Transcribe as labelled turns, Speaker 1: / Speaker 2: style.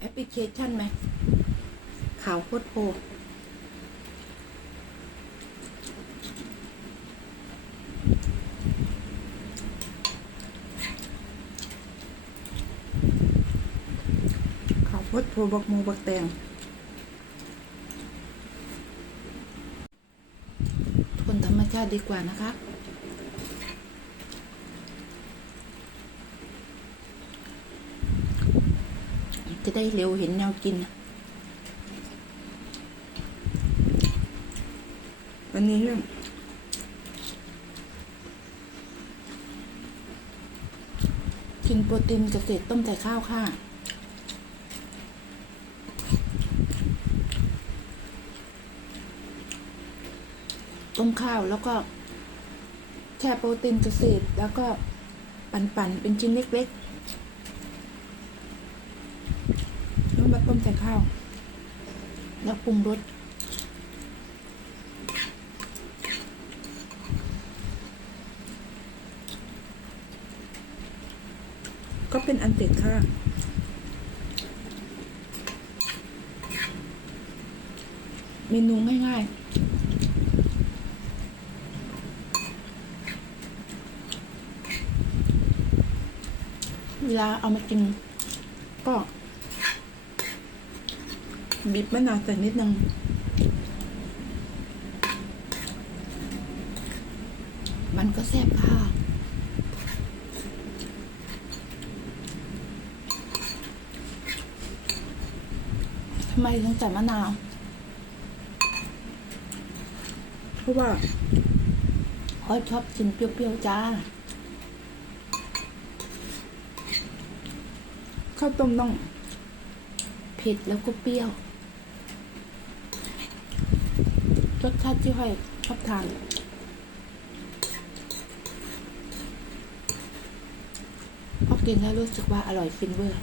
Speaker 1: แอปพลิเคชันไหมข่าวโคตรโพข่าวโคตรโพบักโมบักแตงทนธรรมชาติดีกว่านะคะ จะได้เร็วเห็นแนวกิน วันนี้กินโปรตีนกับเกษต้มใส่ข้าวค่ะ ต้มข้าวแล้วก็แช่โปรตีนเกษตรแล้วก็ปั่นๆเป็นชิ้นเล็ก ๆ แล้วมาต้มใส่ข้าว แล้วปรุงรสก็เป็นอันเสร็จค่ะเมนูง่ายๆ เวลาเอามากินก็ บีบมะนาวใส่นิดนึงมันก็แซ่บค่ะทำไมถึงใส่มะนาว เพราะว่าอ้อยชอบกินเปรี้ยวๆจ้าข้าวต้มต้องเผ็ดแล้วก็เปรี้ยว รสชาติที่ค่อยชอบทานพอกินแล้วรู้สึกว่าอร่อยฟินเวอร์